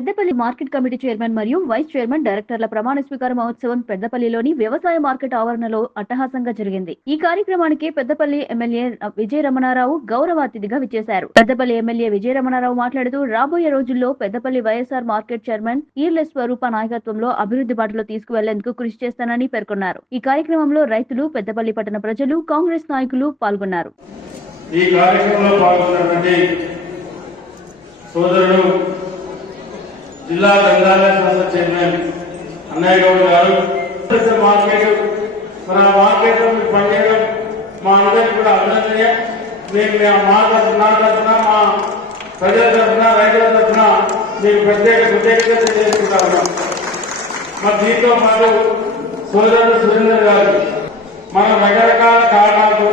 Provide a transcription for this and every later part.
Peddapalli market committee chairman మరియు vice chairman డైరెక్టర్ల ప్రమాణ స్వీకార మహోత్సవం పెద్దపల్లిలోని వ్యవసాయ మార్కెట్ ఆవరణలో అట్టహాసంగా జరిగింది. ఈ కార్యక్రమానికి పెద్దపల్లి ఎమ్మెల్యే విజయ రమణారావు గౌరవ అతిథిగా విచ్చేశారు. పెద్దపల్లి ఎమ్మెల్యే విజయ రమణారావు మాట్లాడుతూ రాబోయే రోజుల్లో పెద్దపల్లి వైఎస్ఆర్ మార్కెట్ చైర్మన్ ఈర్ల స్వరూప నాయకత్వంలో అభివృద్ధి బాటలో తీసుకువెళ్లేందుకు కృషి చేస్తానని పేర్కొన్నారు. ఈ కార్యక్రమంలో రైతులు, పెద్దపల్లి పట్టణ ప్రజలు, కాంగ్రెస్ నాయకులు పాల్గొన్నారు. ఈ కార్యక్రమంలో పాల్గొన్నటువంటి సోదరుడు జిల్లా గ్రంథాలయ సంస్థ చైర్మన్ అన్నయ్య గౌడ్ గారు, మార్కెట్ మన మార్కెట్ పనిచేయడం మా అందరికీ కూడా అభినందనీయం. మేము మా తరఫున మా ప్రజల తరఫున రైతుల తరఫున మీకు కృతజ్ఞత చేసుకుంటా ఉన్నాం. మరి దీంతో పాటు సోదరుడు సురేందర్ గారు మన రకరకాల కారణాలతో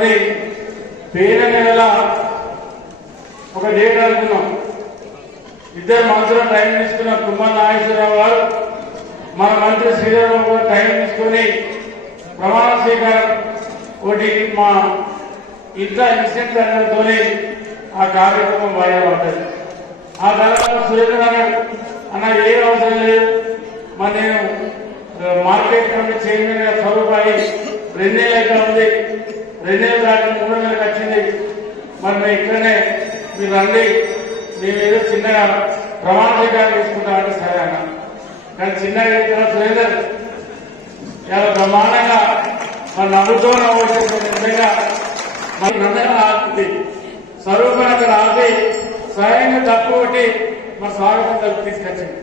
పేరు నెల ఒక డేట్ అనుకున్నాం. ఇద్దరు మంత్రులు టైం తీసుకున్న తుమ్మల నాగేశ్వరరావు గారు, మన మంత్రి శ్రీధరరావు గారు టైం తీసుకుని ప్రమాణ స్వీకారం ఒకటి మా ఇంట్లో ఇన్సిడెంట్ అనడంతో ఆ కార్యక్రమం వాయిదా పడ్డది. ఆ తర్వాత సురేంద్ర అన్న ఏ అవసరం లేదు, మరి నేను మార్కెట్ కమిటీ చైర్మన్ గా స్వరూపాయి 2 నెలలు అయితే ఉంది, 2 నెలలు దాటి 3 నెలలకు వచ్చింది. మరి మేము ఇక్కడనే మీరు రండి, మేము ఏదో చిన్నగా ప్రమాణ స్వీకారం తీసుకుంటామంటే సరే అన్న. కానీ చిన్నగా సురేందర్ ఇలా బ్రహ్మాండంగా మన నవ్వుతో నిజంగా మన నందన ఆపుతుంది స్వరూపం అక్కడ ఆపి స్వయంగా తప్పు ఒకటి మన స్వాగతం తప్పు తీసుకొచ్చింది.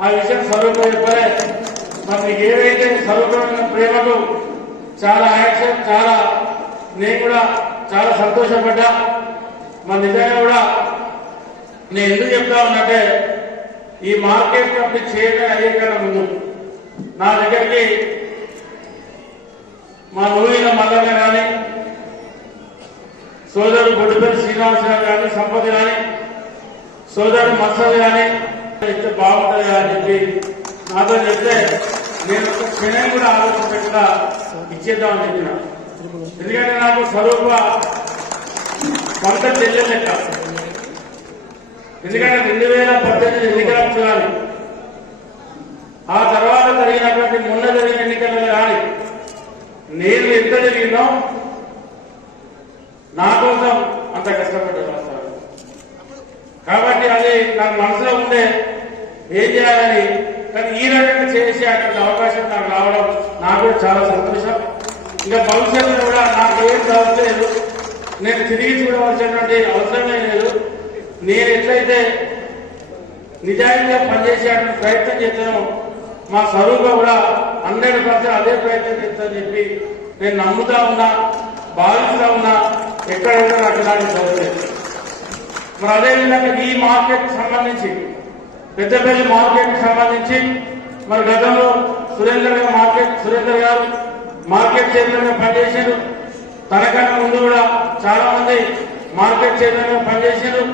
ఆ విషయం స్వరూపం చెప్పలే. మరి మీకు ఏదైతే స్వరూపమైన ప్రేమకు చాలా యాక్షన్, చాలా నేను కూడా చాలా సంతోషపడ్డా. మరి నిజంగా కూడా నేను ఎందుకు చెప్తా ఉన్నట్టే, ఈ మార్కెట్ కమిటీ చైర్మన్ అయ్యే కన్నా ముందు నా దగ్గరికి మా నూనెల మల్లన్న కానీ, సోదరుడు బొడ్డుపల్లి శ్రీనివాసరావు కానీ, సంపద కానీ, సోదరుడు మత్సలు కానీ ఇస్తే బాగుంటుంది అని చెప్పి నాతో చెప్తే నేను ఒక క్షణం కూడా ఆలోచించకుండా ఇచ్చేద్దామని చెప్పిన. ఎందుకంటే నాకు స్వరూప కొంత చెల్లె లెక్క. ఎందుకంటే 2018 ఎన్నికల చూడాలి, ఆ తర్వాత జరిగినటువంటి మొన్న జరిగిన ఎన్నికల్లో కానీ నేను ఎంత జరిగిందో నా కోసం అంత కష్టపడ్డాను. కాబట్టి అది నాకు మనసులో ఉండే ఏం చేయాలని, కానీ ఈ రకంగా చేసే అటువంటి అవకాశం నాకు రావడం నాకు కూడా చాలా సంతోషం. ఇంకా భవిష్యత్తులో కూడా నాకు ఏం చదవలేదు, నేను తిరిగి చూడవలసినటువంటి అవసరమే లేదు. నేను ఎట్లయితే నిజాయితీగా పనిచేసేటువంటి ప్రయత్నం చేస్తానో మా స్వరూప కూడా 100% అదే ప్రయత్నం చేస్తానని చెప్పి నేను నమ్ముతా ఉన్నా, భావిస్తా ఉన్నా. ఎక్కడైనా నాకు దాన్ని చదవలేదు. మరి అదేవిధంగా ఈ మార్కెట్ సంబంధించి పెద్దపల్లి మార్కెట్ సంబంధించి మరి గతంలో సురేందర్ గారు మార్కెట్ చైర్మన్ గా పనిచేశారు. తనకన్నా ముందు కూడా చాలా మంది మార్కెట్ చైర్మన్ గా పనిచేశారు.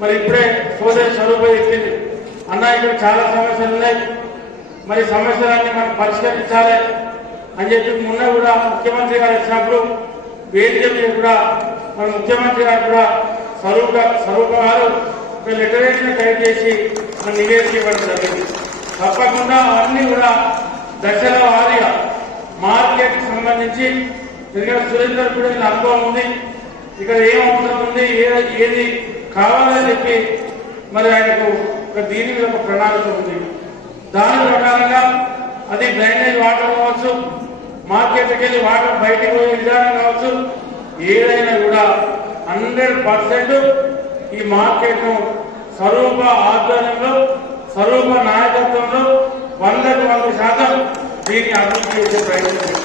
మరి ఇప్పుడే సోదరి స్వరూప చెప్పింది, అన్న ఇక్కడ చాలా సమస్యలు ఉన్నాయి, మరి సమస్యలన్నీ మనం పరిష్కరించాలి అని చెప్పి మొన్న కూడా ముఖ్యమంత్రి గారు వచ్చినప్పుడు వేదిక మీద కూడా మన ముఖ్యమంత్రి గారు కూడా స్వరూప గారు లెటరేషన్ టైప్ చేసి మన నివేదిక ఇవ్వడం జరిగింది. తప్పకుండా అన్ని కూడా దశల వారీగా మార్కెట్ సంబంధించి, ఎందుకంటే సురేందర్ కూడా అనుభవం ఉంది, ఇక్కడ ఏం అవసరం ఉంది, ఏది కావాలని చెప్పి మరి ఆయనకు దీని మీద ఒక ప్రణాళిక ఉంది. దాని ప్రకారంగా అది డ్రైనేజ్ వాటర్ కావచ్చు, మార్కెట్కి వెళ్ళి వాటర్ బయటకు పోయే విధానం కావచ్చు, ఏదైనా కూడా 100% ఈ మార్కెట్ ను స్వరూప ఆధ్వర్యంలో, స్వరూప నాయకత్వంలో 100% దీన్ని అభివృద్ధి చేసే ప్రయత్నం